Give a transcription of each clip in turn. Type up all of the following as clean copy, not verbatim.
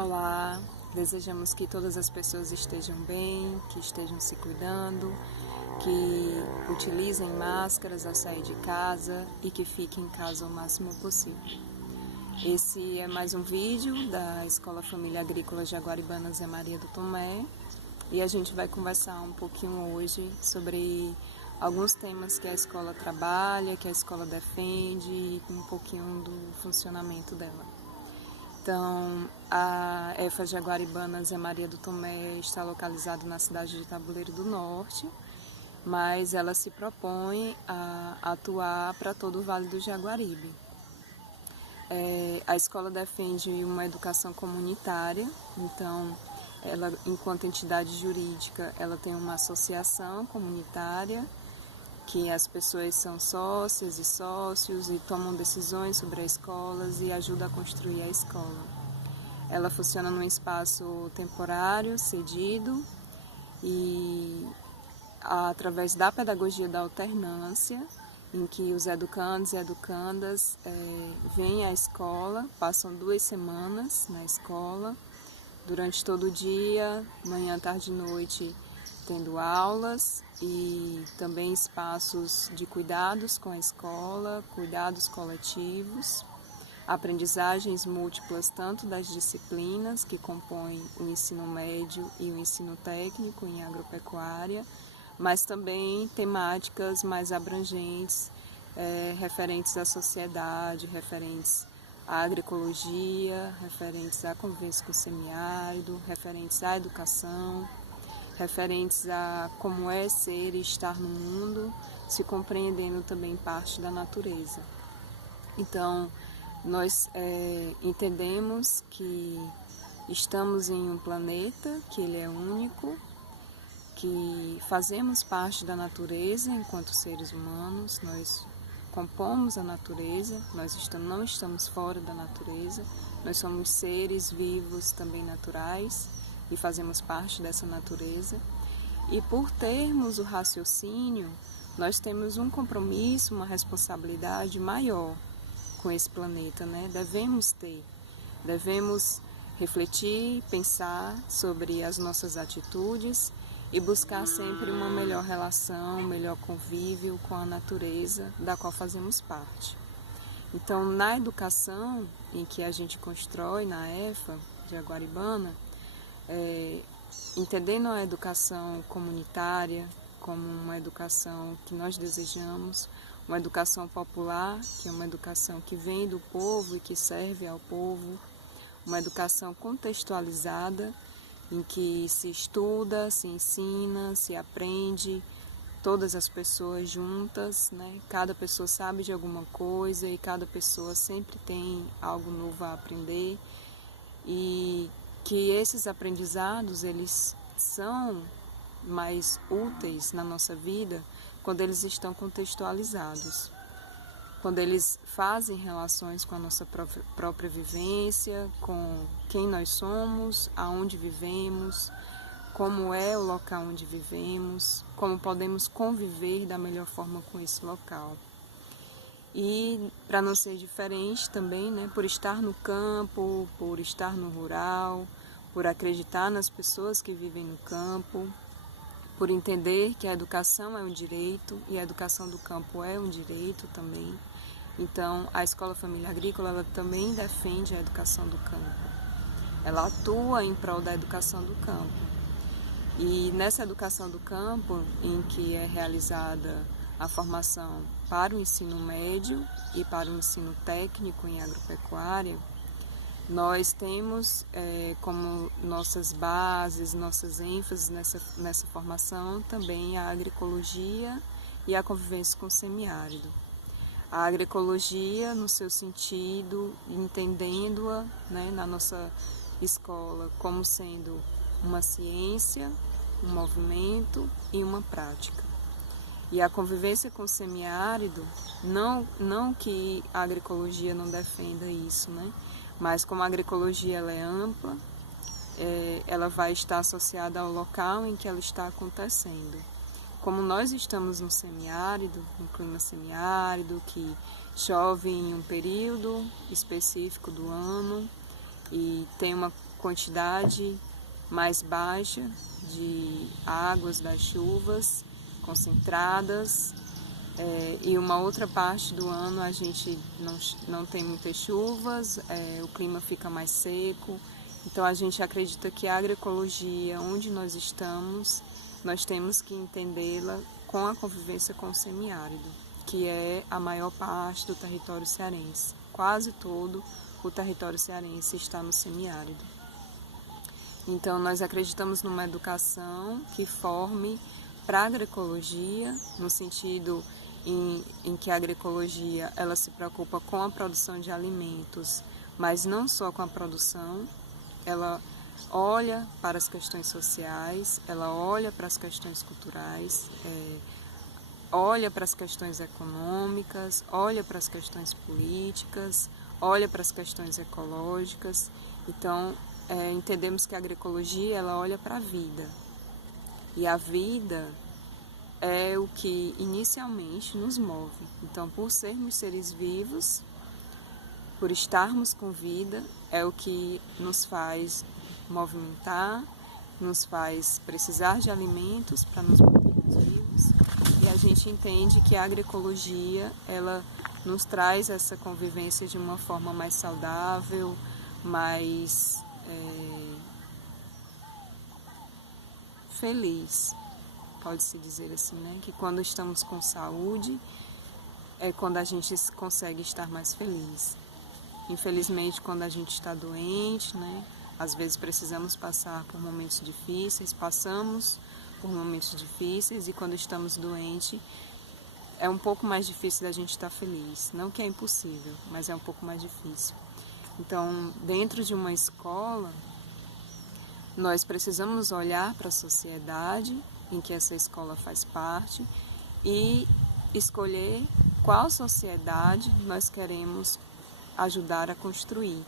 Olá, desejamos que todas as pessoas estejam bem, que estejam se cuidando, que utilizem máscaras ao sair de casa e que fiquem em casa o máximo possível. Esse é mais um vídeo da Escola Família Agrícola Jaguaribana Zé Maria do Tomé e a gente vai conversar um pouquinho hoje sobre alguns temas que a escola trabalha, que a escola defende e um pouquinho do funcionamento dela. Então, a EFA Jaguaribana Zé Maria do Tomé está localizada na cidade de Tabuleiro do Norte, mas ela se propõe a atuar para todo o Vale do Jaguaribe. A escola defende uma educação comunitária, então, ela, enquanto entidade jurídica, ela tem uma associação comunitária, que as pessoas são sócias e sócios e tomam decisões sobre as escolas e ajudam a construir a escola. Ela funciona num espaço temporário, cedido, e através da pedagogia da alternância, em que os educandos e educandas vêm à escola, passam 2 semanas na escola, durante todo o dia, manhã, tarde e noite, tendo aulas e também espaços de cuidados com a escola, cuidados coletivos, aprendizagens múltiplas tanto das disciplinas que compõem o ensino médio e o ensino técnico em agropecuária, mas também temáticas mais abrangentes, referentes à sociedade, referentes à agroecologia, referentes à convivência com o semiárido, referentes à educação, referentes a como é ser e estar no mundo, se compreendendo também parte da natureza. Então, nós entendemos que estamos em um planeta, que ele é único, que fazemos parte da natureza enquanto seres humanos, nós compomos a natureza, nós não estamos fora da natureza, nós somos seres vivos também naturais, e fazemos parte dessa natureza. E por termos o raciocínio, nós temos um compromisso, uma responsabilidade maior com esse planeta, né? Devemos refletir, pensar sobre as nossas atitudes e buscar sempre uma melhor relação, um melhor convívio com a natureza da qual fazemos parte. Então, na educação em que a gente constrói na EFA Jaguaribana, entendendo a educação comunitária como uma educação que nós desejamos, uma educação popular, que é uma educação que vem do povo e que serve ao povo, uma educação contextualizada, em que se estuda, se ensina, se aprende, todas as pessoas juntas, né? Cada pessoa sabe de alguma coisa e cada pessoa sempre tem algo novo a aprender, e que esses aprendizados eles são mais úteis na nossa vida quando eles estão contextualizados, quando eles fazem relações com a nossa própria vivência, com quem nós somos, aonde vivemos, como é o local onde vivemos, como podemos conviver da melhor forma com esse local. E para não ser diferente também, né, por estar no campo, por estar no rural, por acreditar nas pessoas que vivem no campo, por entender que a educação é um direito e a educação do campo é um direito também. Então, a Escola Família Agrícola ela também defende a educação do campo. Ela atua em prol da educação do campo. E nessa educação do campo, em que é realizada a formação para o ensino médio e para o ensino técnico em agropecuária, nós temos como nossas bases, nossas ênfases nessa formação também a agroecologia e a convivência com o semiárido. A agroecologia no seu sentido, entendendo-a, né, na nossa escola como sendo uma ciência, um movimento e uma prática. E a convivência com o semiárido, não que a agroecologia não defenda isso, né? Mas como a agroecologia ela é ampla, ela vai estar associada ao local em que ela está acontecendo. Como nós estamos no semiárido, no clima semiárido, que chove em um período específico do ano e tem uma quantidade mais baixa de águas das chuvas concentradas, e uma outra parte do ano a gente não tem muitas chuvas, o clima fica mais seco. Então a gente acredita que a agroecologia, onde nós estamos, nós temos que entendê-la com a convivência com o semiárido, que é a maior parte do território cearense. Quase todo o território cearense está no semiárido. Então nós acreditamos numa educação que forme para a agroecologia, no sentido em que a agroecologia ela se preocupa com a produção de alimentos, mas não só com a produção. Ela olha para as questões sociais, ela olha para as questões culturais, olha para as questões econômicas, olha para as questões políticas, olha para as questões ecológicas. Então, entendemos que a agroecologia ela olha para a vida. E a vida é o que inicialmente nos move. Então, por sermos seres vivos, por estarmos com vida, é o que nos faz movimentar, nos faz precisar de alimentos para nos mantermos vivos. E a gente entende que a agroecologia, ela nos traz essa convivência de uma forma mais saudável, mais feliz, pode-se dizer assim, né? Que quando estamos com saúde, é quando a gente consegue estar mais feliz. Infelizmente, quando a gente está doente, né? Às vezes precisamos passar por momentos difíceis, passamos por momentos difíceis, e quando estamos doentes, é um pouco mais difícil da gente estar feliz. Não que é impossível, mas é um pouco mais difícil. Então, dentro de uma escola, nós precisamos olhar para a sociedade em que essa escola faz parte e escolher qual sociedade nós queremos ajudar a construir.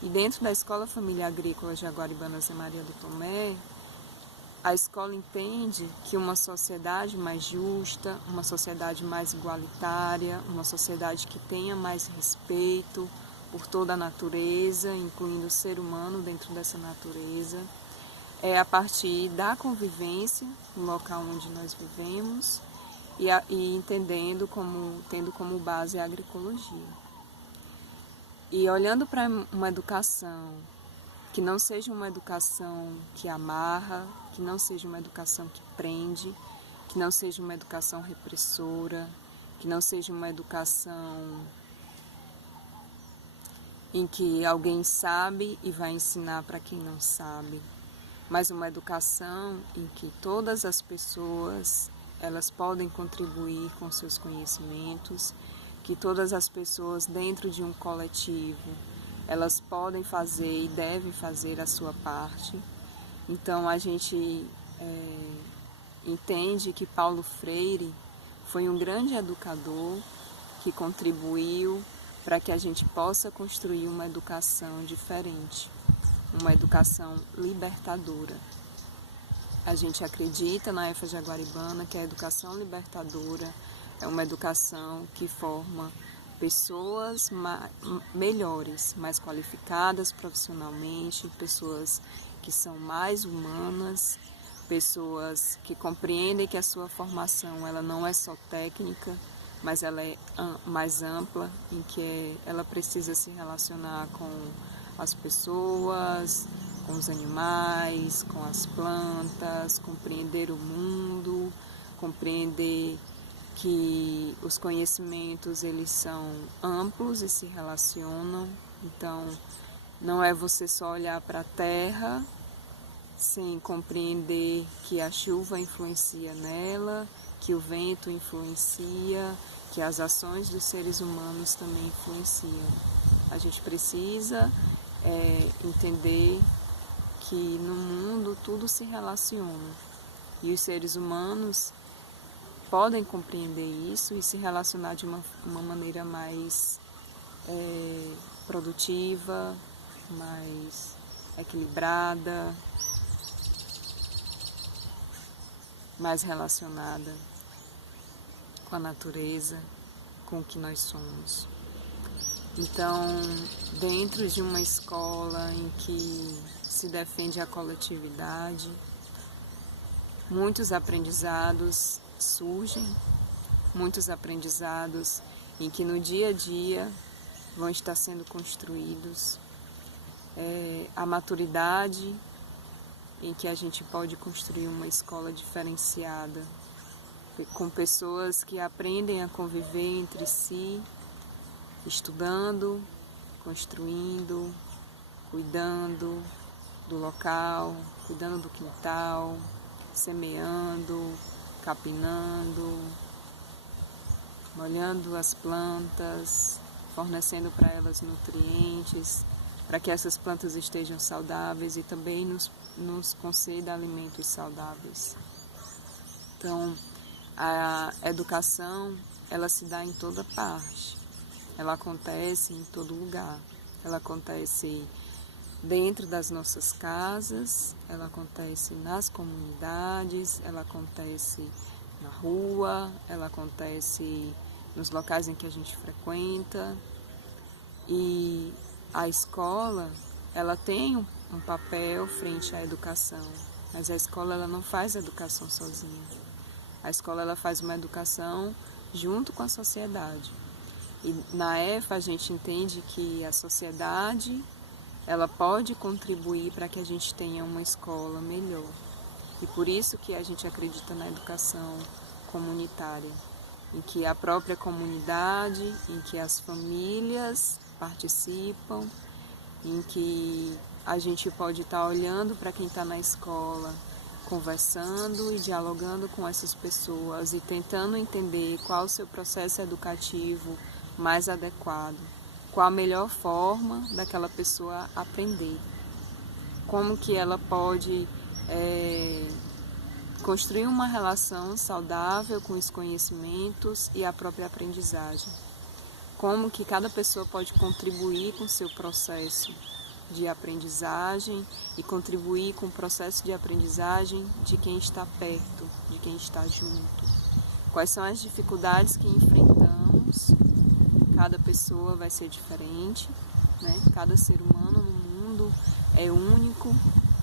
E dentro da Escola Família Agrícola Jaguaribana Zé Maria do Tomé, a escola entende que uma sociedade mais justa, uma sociedade mais igualitária, uma sociedade que tenha mais respeito por toda a natureza, incluindo o ser humano dentro dessa natureza, é a partir da convivência no local onde nós vivemos e entendendo tendo como base a agroecologia. E olhando para uma educação que não seja uma educação que amarra, que não seja uma educação que prende, que não seja uma educação repressora, que não seja uma educação em que alguém sabe e vai ensinar para quem não sabe, mas uma educação em que todas as pessoas elas podem contribuir com seus conhecimentos, que todas as pessoas dentro de um coletivo elas podem fazer e devem fazer a sua parte. Então a gente entende que Paulo Freire foi um grande educador que contribuiu para que a gente possa construir uma educação diferente, uma educação libertadora. A gente acredita na EFA Jaguaribana que a educação libertadora é uma educação que forma pessoas melhores, mais qualificadas profissionalmente, pessoas que são mais humanas, pessoas que compreendem que a sua formação ela não é só técnica, mas ela é mais ampla, em que ela precisa se relacionar com as pessoas, com os animais, com as plantas, compreender o mundo, compreender que os conhecimentos eles são amplos e se relacionam. Então, não é você só olhar para a terra sem compreender que a chuva influencia nela, que o vento influencia, que as ações dos seres humanos também influenciam. A gente precisa entender que no mundo tudo se relaciona e os seres humanos podem compreender isso e se relacionar de uma maneira mais produtiva, mais equilibrada, mais relacionada com a natureza, com o que nós somos. Então, dentro de uma escola em que se defende a coletividade, muitos aprendizados surgem, muitos aprendizados em que no dia a dia vão estar sendo construídos, a maturidade em que a gente pode construir uma escola diferenciada, com pessoas que aprendem a conviver entre si, estudando, construindo, cuidando do local, cuidando do quintal, semeando, capinando, molhando as plantas, fornecendo para elas nutrientes, para que essas plantas estejam saudáveis e também nos conceda alimentos saudáveis. Então, a educação, ela se dá em toda parte, ela acontece em todo lugar, ela acontece dentro das nossas casas, ela acontece nas comunidades, ela acontece na rua, ela acontece nos locais em que a gente frequenta. E a escola, ela tem um papel frente à educação, mas a escola ela não faz educação sozinha. A escola ela faz uma educação junto com a sociedade. E na EFA a gente entende que a sociedade ela pode contribuir para que a gente tenha uma escola melhor. E por isso que a gente acredita na educação comunitária, em que a própria comunidade, em que as famílias participam, em que a gente pode estar olhando para quem está na escola, conversando e dialogando com essas pessoas e tentando entender qual o seu processo educativo mais adequado, qual a melhor forma daquela pessoa aprender, como que ela pode construir uma relação saudável com os conhecimentos e a própria aprendizagem, como que cada pessoa pode contribuir com o seu processo de aprendizagem e contribuir com o processo de aprendizagem de quem está perto, de quem está junto. Quais são as dificuldades que enfrentamos? Cada pessoa vai ser diferente, né? Cada ser humano no mundo é único,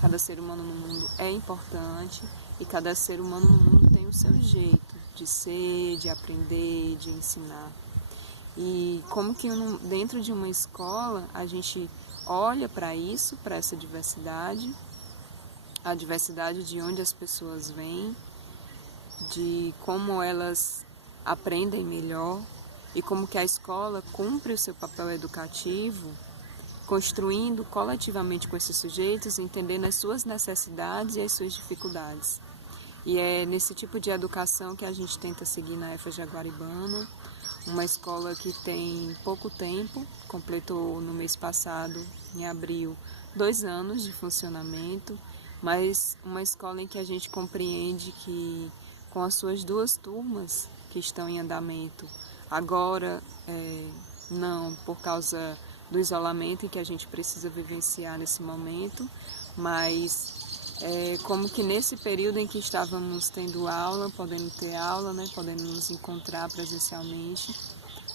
cada ser humano no mundo é importante e cada ser humano no mundo tem o seu jeito de ser, de aprender, de ensinar. E como que dentro de uma escola a gente olha para isso, para essa diversidade, a diversidade de onde as pessoas vêm, de como elas aprendem melhor e como que a escola cumpre o seu papel educativo, construindo coletivamente com esses sujeitos, entendendo as suas necessidades e as suas dificuldades. E é nesse tipo de educação que a gente tenta seguir na EFA Jaguaribana, uma escola que tem pouco tempo, completou no mês passado, em abril, 2 anos de funcionamento, mas uma escola em que a gente compreende que com as suas 2 turmas que estão em andamento, agora não por causa do isolamento em que a gente precisa vivenciar nesse momento, mas como que nesse período em que estávamos tendo aula, podendo ter aula, né, podendo nos encontrar presencialmente,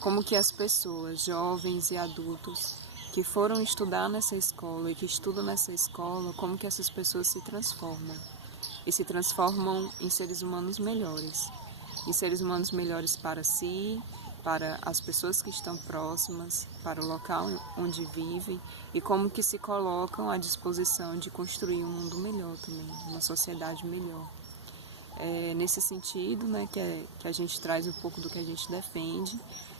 como que as pessoas, jovens e adultos, que foram estudar nessa escola e que estudam nessa escola, como que essas pessoas se transformam. E se transformam em seres humanos melhores. Em seres humanos melhores para si, para as pessoas que estão próximas, para o local onde vivem e como que se colocam à disposição de construir um mundo melhor também, uma sociedade melhor. É nesse sentido, né, que a gente traz um pouco do que a gente defende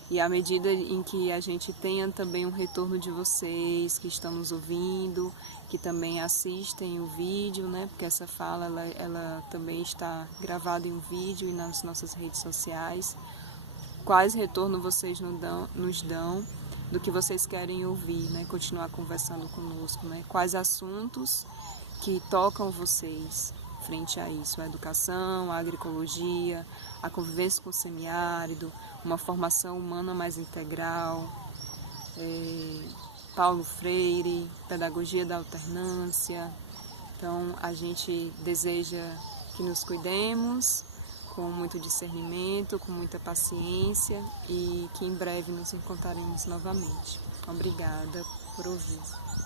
e à medida em que a gente tenha também um retorno de vocês que estão nos ouvindo, que também assistem o vídeo, né, porque essa fala ela também está gravada em um vídeo e nas nossas redes sociais. Quais retornos vocês nos dão do que vocês querem ouvir, né? Continuar conversando conosco, né? Quais assuntos que tocam vocês frente a isso? A educação, a agroecologia, a convivência com o semiárido, uma formação humana mais integral, Paulo Freire, pedagogia da alternância. Então, a gente deseja que nos cuidemos, com muito discernimento, com muita paciência e que em breve nos encontraremos novamente. Obrigada por ouvir.